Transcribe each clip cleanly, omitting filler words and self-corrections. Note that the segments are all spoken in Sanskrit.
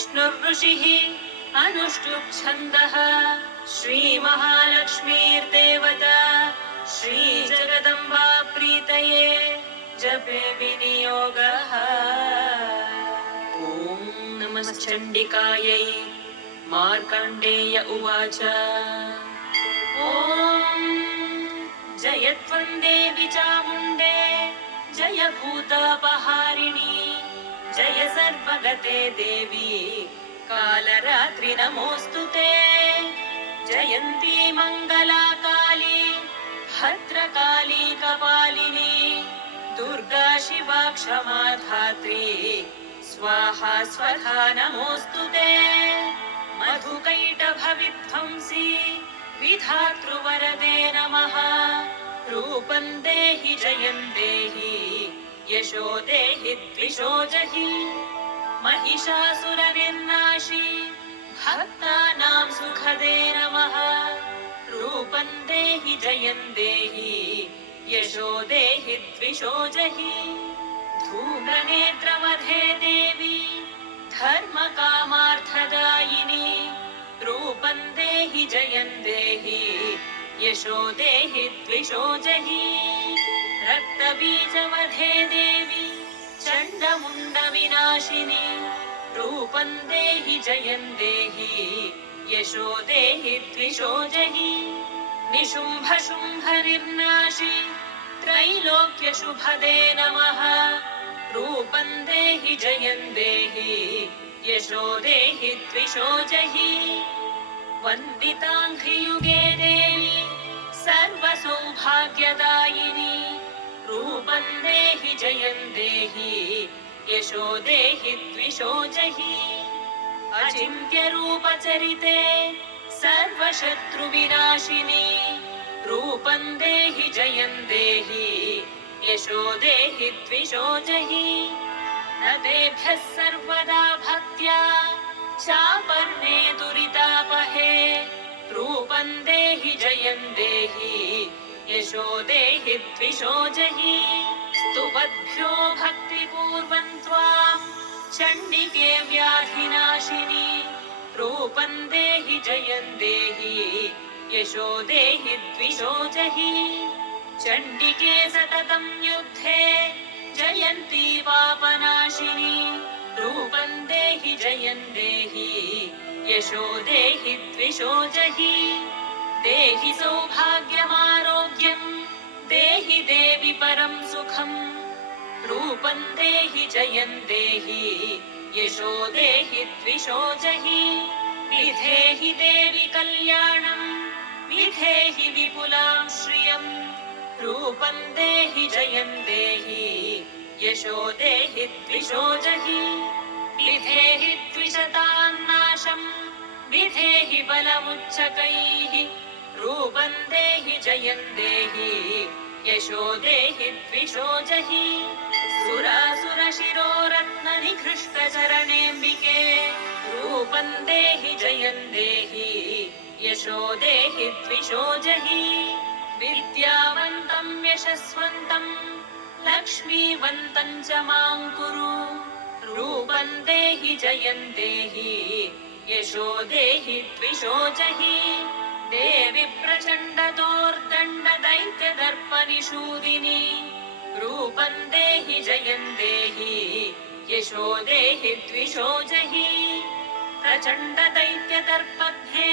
विष्णुर्ऋषिः अनुष्टुप् छन्दः श्रीमहालक्ष्मीर्देवता श्रीजगदम्बा प्रीतये जपे विनियोगः। ॐ नमश्चण्डिकायै। मार्कण्डेय उवाच ॐ जयत्वं देवि चामुण्डे जय भूतापहारिणी जय सर्वगते देवी कालरात्रि नमोऽस्तु ते। जयन्ती मङ्गला काली भद्रकाली कपालिनी दुर्गा शिवा क्षमा धात्री स्वाहा स्वधा नमोऽस्तु ते। मधुकैटभविध्वंसी विधातृवरदे नमः। रूपं देहि जयं देहि यशो देहि द्विषो जहि। महिषासुरनिर्नाशी भक्तानां सुखदे नमः। रूपं देहि जयं देहि यशो देहि द्विषो जहि। धूम्रनेत्रवधे देवी धर्मकामार्थदायिनी रूपं देहि जयं देहि यशो देहि द्विषो जहि। रक्तबीजवधे देवी चण्डमुण्डविनाशिनी रूपं देहि जयं देहि यशो देहि द्विषो जहि। निशुम्भशुम्भनिर्नाशी त्रैलोक्यशुभदे नमः। रूपं देहि जयं देहि यशो देहि द्विषो जहि। वन्दिताङ्घ्रियुगे देवी सर्वसौभाग्यदायिनी रूपं देहि जयं देहि यशो देहि द्विषो जहि। अचिन्त्यरूपचरिते सर्वशत्रुविनाशिनी रूपं देहि जयं देहि यशो देहि द्विषो जहि। न तेभ्यः सर्वदा भक्त्या चापर्णे दुरितापहे रूपं देहि जयं देहि यशो देहि द्विषो जहि। स्तुवद्भ्यो भक्तिपूर्वं त्वां चण्डिके व्याधिनाशिनी रूपं देहि जयं देहि यशो देहि द्विषो जहि। चण्डिके सततं युद्धे जयन्ती पापनाशिनी रूपं देहि जयं देहि यशो देहि द्विषो जहि। देहि सौभाग्यमारोग्यं देहि देवि परं सुखं रूपं देहि जयं देहि यशो देहि द्विषो जहि। विधेहि देवि कल्याणं विधेहि विपुलां श्रियं रूपं देहि जयं देहि यशो देहि द्विषो जहि। विधेहि द्विषतान्नाशं विधेहि बलमुच्चकैः रूपं देहि जयं देहि यशो देहि द्विषो जहि। सुरासुरशिरोरत्ननिकृष्टचरणेऽम्बिके रूपं देहि जयं देहि यशो देहि द्विषो जहि। विद्यावन्तं यशस्वन्तं लक्ष्मीवन्तं च मां कुरु रूपं देहि जयं देहि यशो देहि द्विषो जहि। देवि प्रचण्डदोर्दण्डदैत्यदर्पनिषूदिनी रूपं देहि जयं देहि यशो देहि द्विषो जहि। प्रचण्डदैत्यदर्पघ्ने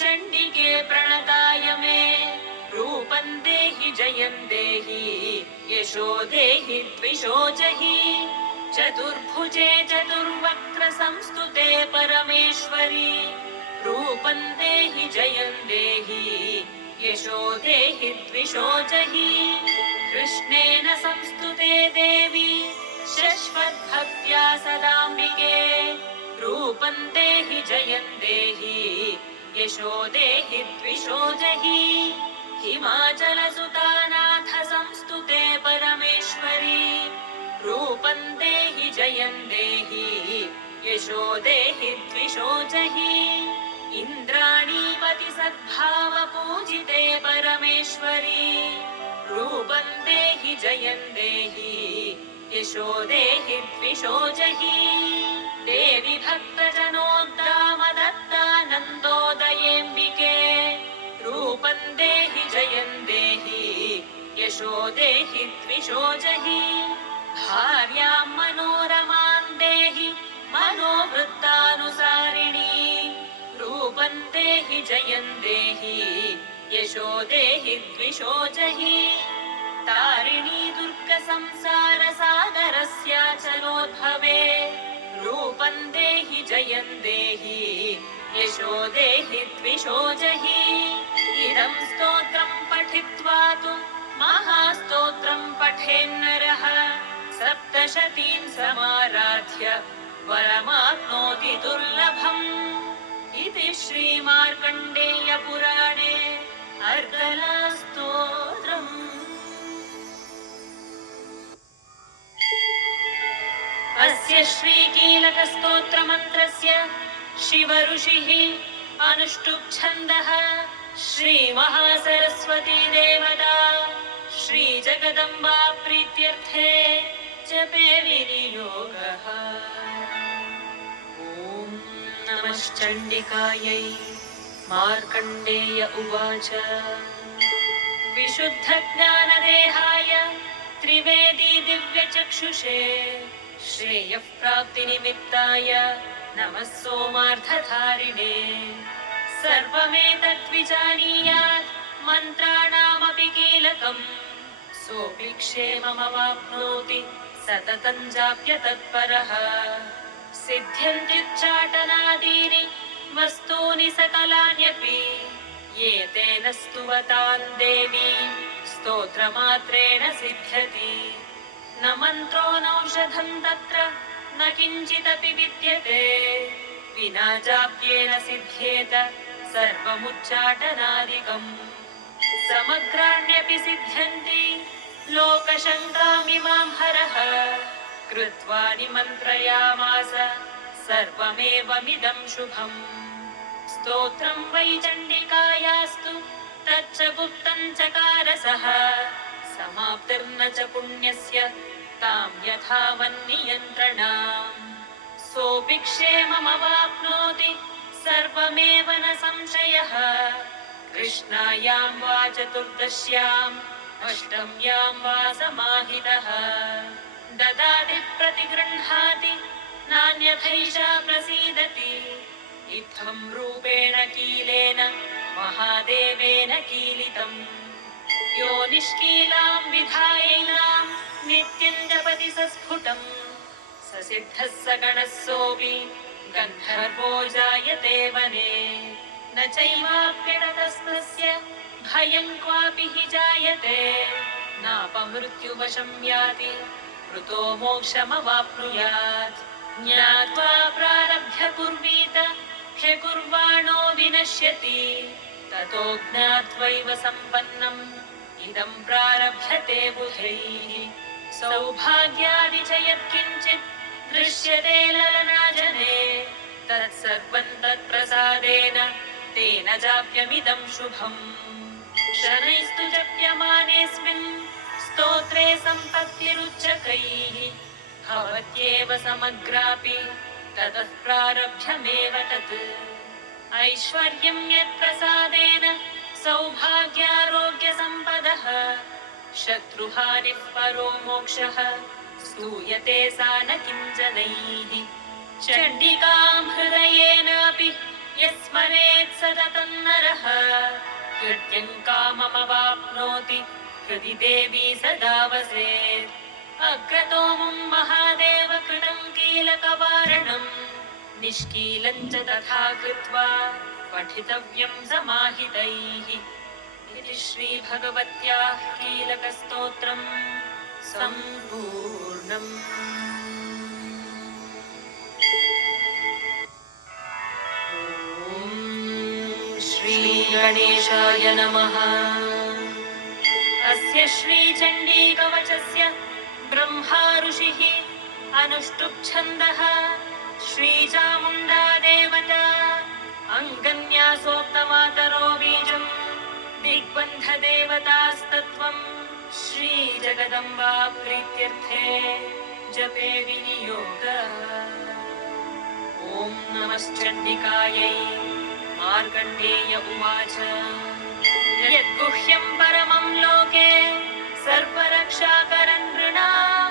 चण्डिके प्रणताय मे रूपं देहि जयं देहि यशो देहि द्विषो जहि। चतुर्भुजे चतुर्वक्त्र संस्तुते परमेश्वरी रूपं देहि जयं देहि यशो देहि द्विषो जहि। कृष्णेन संस्तुते देवी शश्वद्भक्त्या सदाम्बिके रूपं देहि जयं देहि यशो देहि द्विषो जहि। हिमाचलसुतानाथ संस्तुते परमेश्वरी रूपं देहि जयं देहि यशो देहि द्विषो जहि। इन्द्राणीपति सद्भावपूजिते परमेश्वरी रूपं देहि जयं देहि यशो देहि द्विषो जहि देवि भक्तजनोद्दामदत्तानन्दोदयेऽम्बिके रूपं देहि जयं देहि यशो देहि द्विषो जहि भार्यां मनोरमां देहि मनोवृत्तानुसारिणी रूपं देहि जयं देहि यशो देहि द्विषो जहि तारिणी दुर्गसंसारसागरस्याचलोद्भवे रूपं देहि जयं देहि यशो देहि द्विषो जहि इदं स्तोत्रं पठित्वा तु महास्तोत्रं पठेन्नरः सप्तशतीं समाराध्य वरमाप्नोति दुर्लभम् इति श्रीमार्कण्डेयपुराणे अर्गलास्तोत्रम्। अस्य श्रीकीलकस्तोत्रमन्त्रस्य शिवऋषिः अनुष्टुप् छन्दः श्रीमहासरस्वती देवता श्रीजगदम्बा प्रीत्यर्थे जपे विनियोगः। ॐ नमश्चण्डिकायै। मार्कण्डेय उवाच विशुद्धज्ञानदेहाय त्रिवेदी दिव्यचक्षुषे श्रेयः प्राप्तिनिमित्ताय नमः सोमार्थधारिणे सर्वमेतद्विजानीयात् मन्त्राणामपि कीलकम् सोऽपि क्षेममवाप्नोति सततं जाप्य तत्परः सिद्ध्यन्त्युच्चाटनादीनि वस्तूनि सकलान्यपि ये तेन स्तुवतां देवी स्तोत्रमात्रेण सिद्ध्यति न मन्त्रो नौषधं तत्र न किञ्चिदपि विद्यते विना जाप्येन सिद्ध्येत सर्वमुच्चाटनादिकम् समग्राण्यपि सिद्ध्यन्ति लोकशङ्कामिमां हरः कृत्वा निमन्त्रयामास सर्वमेवमिदं शुभम् स्तोत्रं वै चण्डिकायास्तु तच्च गुप्तं चकारसः समाप्तिर्न च पुण्यस्य तां यथावन्नियन्त्रणाम् सोऽपि क्षेममवाप्नोति सर्वमेव न संशयः कृष्णायां वा चतुर्दश्याम् अष्टम्यां वा समाहितः ददाति प्रतिगृह्णाति नान्यथैषा प्रसीदति इत्थं रूपेण कीलेन महादेवेन कीलितम् यो निष्कीलां विधायैनां नित्यं जपति सस्फुटम् स सिद्धः स गणः सोऽपि गन्धर्वो जायते वने न चैवाप्यणतस्तस्य भयं क्वापि हि जायते नापमृत्युवशं याति कृतो मोक्षमवाप्नुयात् ज्ञात्वा प्रारभ्य कुर्वीत ह्यकुर्वाणो विनश्यति ततो ज्ञात्वैव सम्पन्नम् इदं प्रारभ्यते बुधैः सौभाग्यादि च यत्किञ्चित् दृश्यते ललनाजने तत्सर्वं तत्प्रसादेन तेन जाप्यमिदं शुभम् शनैस्तु जप्यमानेऽस्मिन् स्तोत्रे सम्पत्तिरुच्चकैः भवत्येव समग्रापि ततः प्रारभ्यमेव तत् ऐश्वर्यं यत्प्रसादेन सौभाग्यारोग्यसम्पदः शत्रुहानिः परो मोक्षः स्तूयते सा न किञ्चनैः चण्डिकां हृदयेनापि यस्मरेत् सततं नरः कृत्यं काममवाप्नोति हृदि देवी सदा वसेत् अग्रतोमुं महादेव कृतं कीलकवारणम् निष्कीलं च तथा कृत्वा पठितव्यं समाहितैः इति श्रीभगवत्याः कीलकस्तोत्रम् सम्पूर्णम्। ॐ श्रीगणेशाय नमः। अस्य श्रीचण्डीकवचस्य ब्रह्मा ऋषिः अनुष्टुप् छन्दः श्रीचामुण्डा देवता अङ्गन्यासोक्तमातरो बीजम् दिग्बन्धदेवतास्तत्त्वम् श्रीजगदम्बा प्रीत्यर्थे जपे विनियोगः। ॐ नमश्चण्डिकायै। मार्कण्डेय उवाच यद्गुह्यं परमं लोके सर्वरक्षाकरं नृणां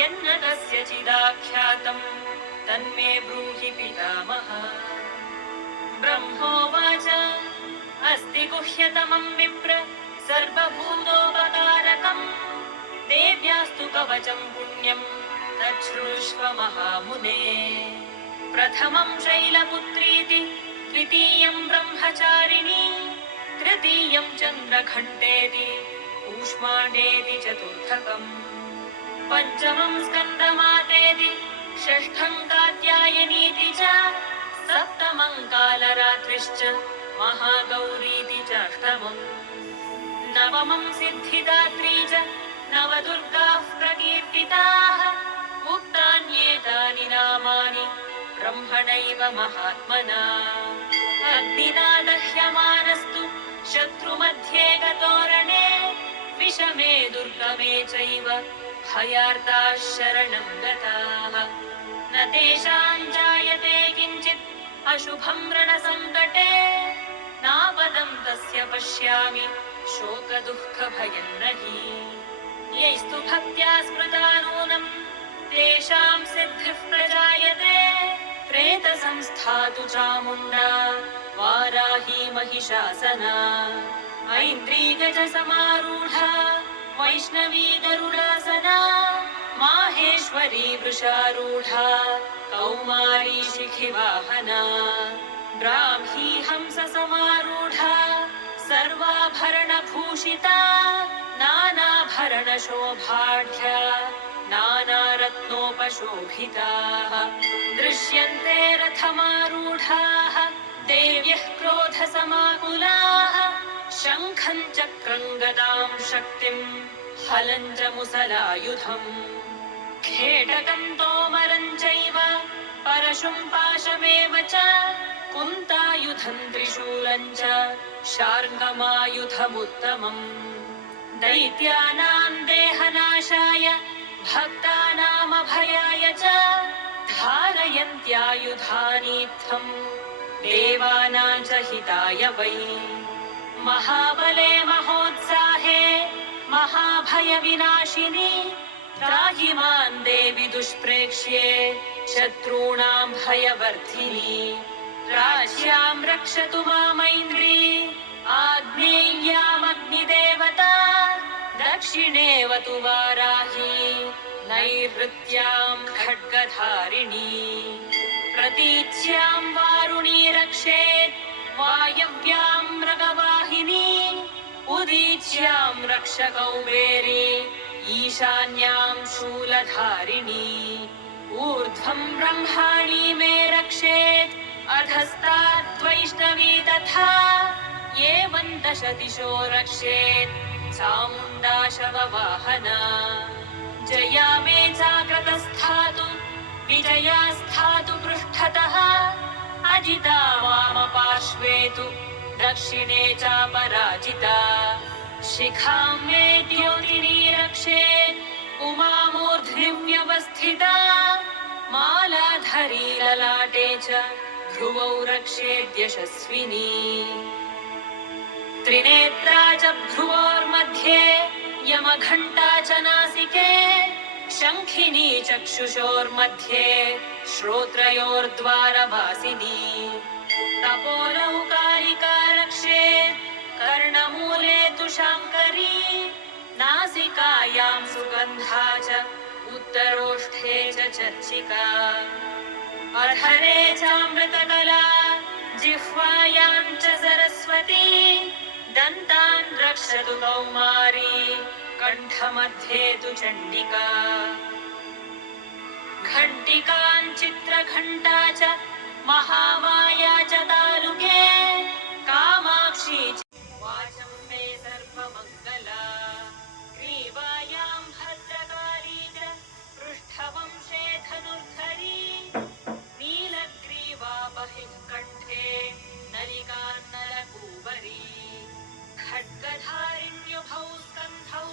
यन्न कस्यचिदाख्यातं तन्मे ब्रूहि पितामह। ब्रह्मोवाच अस्ति गुह्यतमं विप्र सर्वभूतोपकारकं देव्यास्तु कवचं पुण्यं तच्छृणुष्व महामुने। प्रथमं शैलपुत्रीति द्वितीयं ब्रह्मचारिणी तृतीयं चन्द्रघण्टेति कूष्माण्डेति चतुर्थकम् पञ्चमं स्कन्दमातेति षष्ठं कात्यायनीति च सप्तमं कालरात्रिश्च महागौरीति चाष्टमम् नवमं सिद्धिदात्री च नवदुर्गाः प्रकीर्तिताः उक्तान्येतानि नामानि ब्रह्मणैव महात्मना। अग्निना दह्यमानस्तु शत्रुमध्ये गतोरणे विषमे दुर्गमे चैव भयार्ताः शरणं गताः। न तेषां जायते किञ्चित् अशुभं रणसङ्कटे नापदं तस्य पश्यामि शोकदुःखभयं नहि। यैस्तु भक्त्या स्मृता नूनं तेषां सिद्धिः प्रजायते प्रेतसंस्था तु चामुण्डा वाराही महिषासना। ऐन्द्रीगजसमारूढा वैष्णवी गरुडासना माहेश्वरी वृषारूढा कौमारी शिखिवाहना। ब्राह्मी हंससमारूढा सर्वाभरणभूषिता नानाभरणशोभाढ्या नानारत्नोपशोभिताः। दृश्यन्ते रथमारूढाः देव्यः क्रोधसमाकुलाः शङ्खं चक्रं गदां शक्तिं हलं च मुसलायुधम् खेटकं तोमरं चैव परशुं पाशमेव च कुन्तायुधं त्रिशूलं च शार्ङ्गमायुधमुत्तमम्। दैत्यानां देहनाशाय भक्तानामभयाय च धारयन्त्यायुधानीत्थं देवानां च हिताय वै। महाबले महोत्साहे महाभयविनाशिनी त्राहि मां देवि दुष्प्रेक्ष्ये शत्रूणां भयवर्धिनी। राज्यां रक्षतु मामैन्द्री आग्नेय्यामग्निदेवता दक्षिणेवतु वाराही नैऋत्यां खड्गधारिणी। प्रतीच्यां वारुणी रक्षेत् वायव्यां मृगवाहिनी उदीच्यां रक्ष कौबेरी ईशान्यां शूलधारिणी। ऊर्ध्वं ब्रह्माणी मे रक्षेत् अधस्ताद्वैष्णवी तथा एवं दश दिशो रक्षेत् चामुण्डा शववाहना। जया मे चाकृतस्थातु विजया स्थातु पृष्ठतः अजिता वामपार्श्वे तु दक्षिणे चापराजिता। शिखां मे द्योतिनी रक्षेत् उमामूर्ध्नि व्यवस्थिता मालाधरी ललाटे च भ्रुवौ रक्षेद्यशस्विनी। त्रिनेत्रा च भ्रुवोर्मध्ये यमघण्टा च नासिके शङ्खिनी चक्षुषोर्मध्ये श्रोत्रयोर्द्वारवासिनी। तपोलौकारिका रक्षेत् कर्णमूले तु शाङ्करी नासिकायां सुगन्धा च उत्तरोष्ठे च चर्चिका। अधरे चामृतकला जिह्वायां च सरस्वती दन्तान् रक्षतु कौमारी कण्ठमध्ये तु चण्डिका। घण्टिकां चित्रघण्टा च महामाया च तालुके कामाक्षी च वाचं मे सर्वमङ्गला। ग्रीवायां भद्रकाली च पृष्ठवंशे धनुर्धरी नीलग्रीवा बहिः कण्ठे नलिकान्नलकूबरी। खड्गधारिण्युभौ स्कन्धौ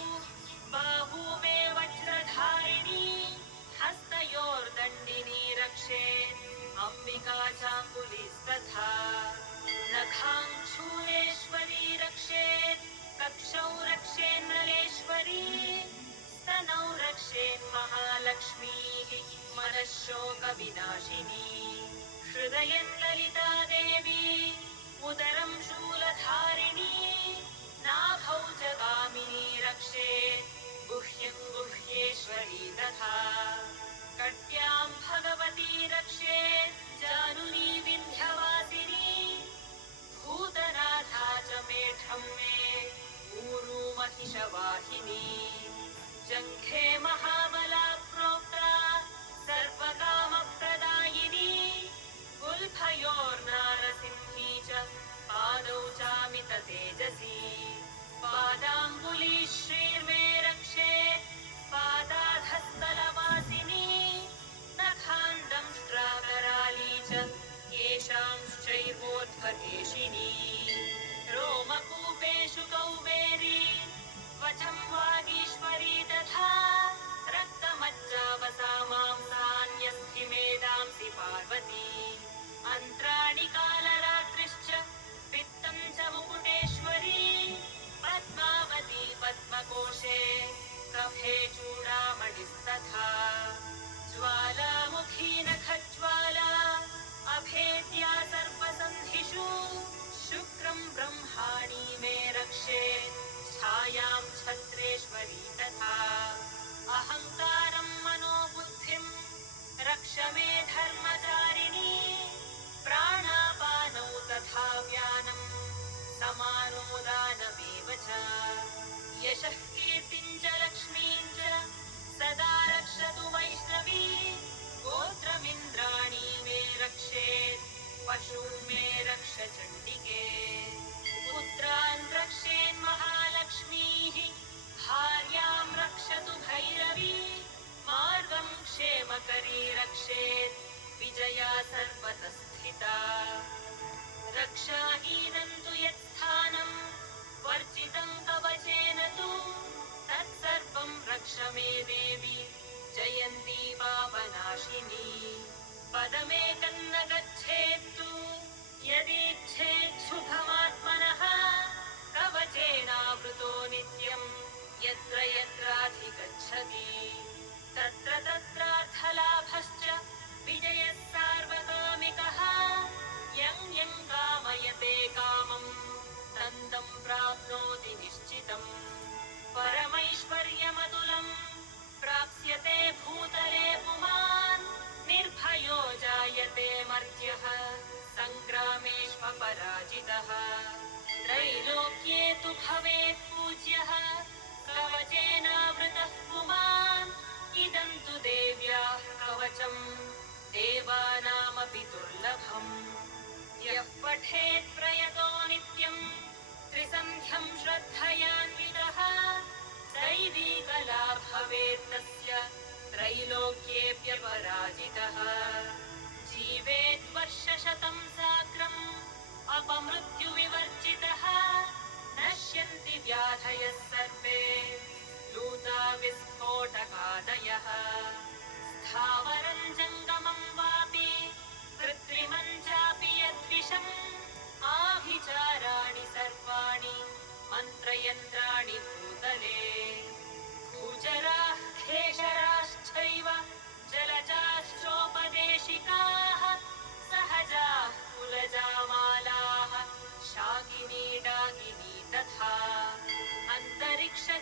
बाहू मे वज्रधारिणी हस्तयोर्दण्डिनी रक्षेत् अम्बिका चाङ्गुलिस्तथा नखाङ्क्षूलेश्वरी रक्षेत् कक्षौ रक्षेन्नलेश्वरी स्तनौ रक्षेन् महालक्ष्मीः मनःशोकविनाशिनी हृदयं ललिता देवी उदरं शूलधारिणी नाभौ च कामिनी रक्षेत् गुह्यं गुह्येश्वरी तथा कट्यां भगवती रक्षेत् जानुनी विन्ध्यवासिनी भूतनाथा च मेढ्रं मे ऊरू महिषवाहिनी जङ्घे महाबला प्रोक्ता सर्वकामप्रदायिनी गुल्फयोर्नारसिंही च पादौ चामिततेजसी पादाङ्गुली श्रीर्मे रक्षेत् पादाधस्तलवासिनी नखान्दंष्ट्राकराली च केशांश्चैवोद्भकेशिनी रोमकूपेषु कौबेरी वचं वागीश्वरी तथा रक्तमज्जावसा मांसान्यस्थि मेदांसि पार्वती अन्त्राणि कालरात्रिश्च पित्तं च मुकुटेश्वरी पद्मावती पद्मकोशे कफे चूडामणिस्तथा ज्वालामुखी नखज्वाला अभेद्या सर्वसन्धिषु शुक्रं ब्रह्माणि मे रक्षेत् छायां छत्रेश्वरी तथा अहङ्कारं मनोबुद्धिं रक्ष मे धर्मचारिणी प्राणापानौ तथा व्यानं समानोदानमेव च यशः कीर्तिं च लक्ष्मीं च सदा रक्षतु वैष्णवी गोत्रमिन्द्राणी मे रक्षेत् पशून् मे रक्ष चण्डिके पुत्रान् रक्षेन्महालक्ष्मीः भार्यां रक्षतु भैरवी मार्गं क्षेमकरी रक्षेत् विजया सर्वतः स्थिता रक्षाहीनं तु यत्स्थानं वर्जितं कवचेन तु तत्सर्वं रक्ष मे देवी जयन्ती पापनाशिनी पदमेकं न गच्छेत्तु यदीच्छेत् शुभमात्मनः कवचेनावृतो नित्यं यत्र यत्राधिगच्छति तत्र तत्रार्थलाभश्च विजयः सार्वकामिकः यं यं कामयते कामं तं प्राप्नोति निश्चितम् परमैश्वर्यमतुलं प्राप्स्यते भूतले पुमान् निर्भयो जायते मर्त्यः सङ्ग्रामेष्वपराजितः त्रैलोक्ये तु भवेत् पूज्यः कवचेनावृतः पुमान् इदं तु देव्याः कवचं देवानामपि दुर्लभम् यः पठेत् प्रयतो नित्यं त्रिसन्ध्यं श्रद्धयान्वितः दैवीकला भवेत् तस्य त्रैलोक्येऽप्यपराजितः जीवेत् वर्षशतं साग्रम् अपमृत्युविवर्जितः नश्यन्ति व्याधयः सर्वे लूता विस्फोटकादयः स्थावरं जङ्गमं वापि कृत्रिमं चापि यद्विषम् आभिचाराणि सर्वाणि मन्त्रयन्त्राणि भूतले भूचराः खेचराश्चैव जलजाश्चोपदेशिकाः सहजाः कुलजामालाः शाकिनी डाकिनी तथा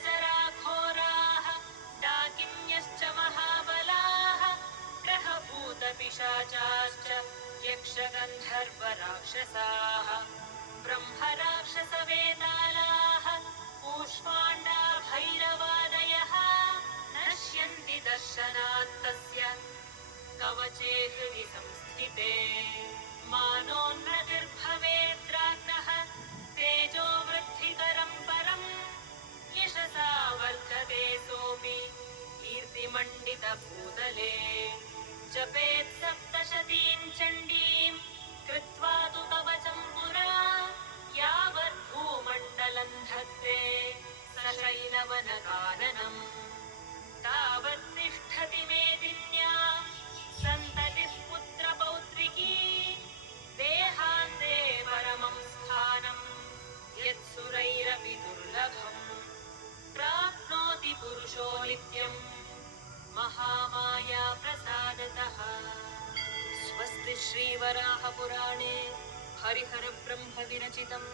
अन्तरिक्षचराघोराः डाकिन्यश्च महाबलाः ग्रहभूतपिशाचाश्च यक्षगन्धर्वराक्षसाः ब्रह्मराक्षसवेतालाः कूष्माण्डा भैरवादयः नश्यन्ति दर्शनात् तस्य कवचे हृदि संस्थिते मानोन्नतिर्भवेद्राज्ञः तेजो वृद्धिकरं परम् यशसा वर्धते सोऽपि कीर्तिमण्डितभूतले जपेत् सप्तशतीं चण्डीं कृत्वा तु कवचं पुरा यावद्भूमण्डलं धत्ते सशैलवनकाननम् तावत् तिष्ठति मेदिन्य महामाया प्रसादतः। स्वस्ति श्रीवराहपुराणे हरिहरब्रह्मविरचितं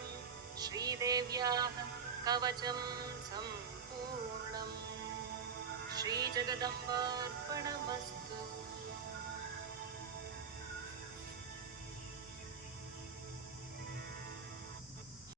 श्रीदेव्याः कवचं सम्पूर्णम्। श्रीजगदम्बार्पणमस्तु।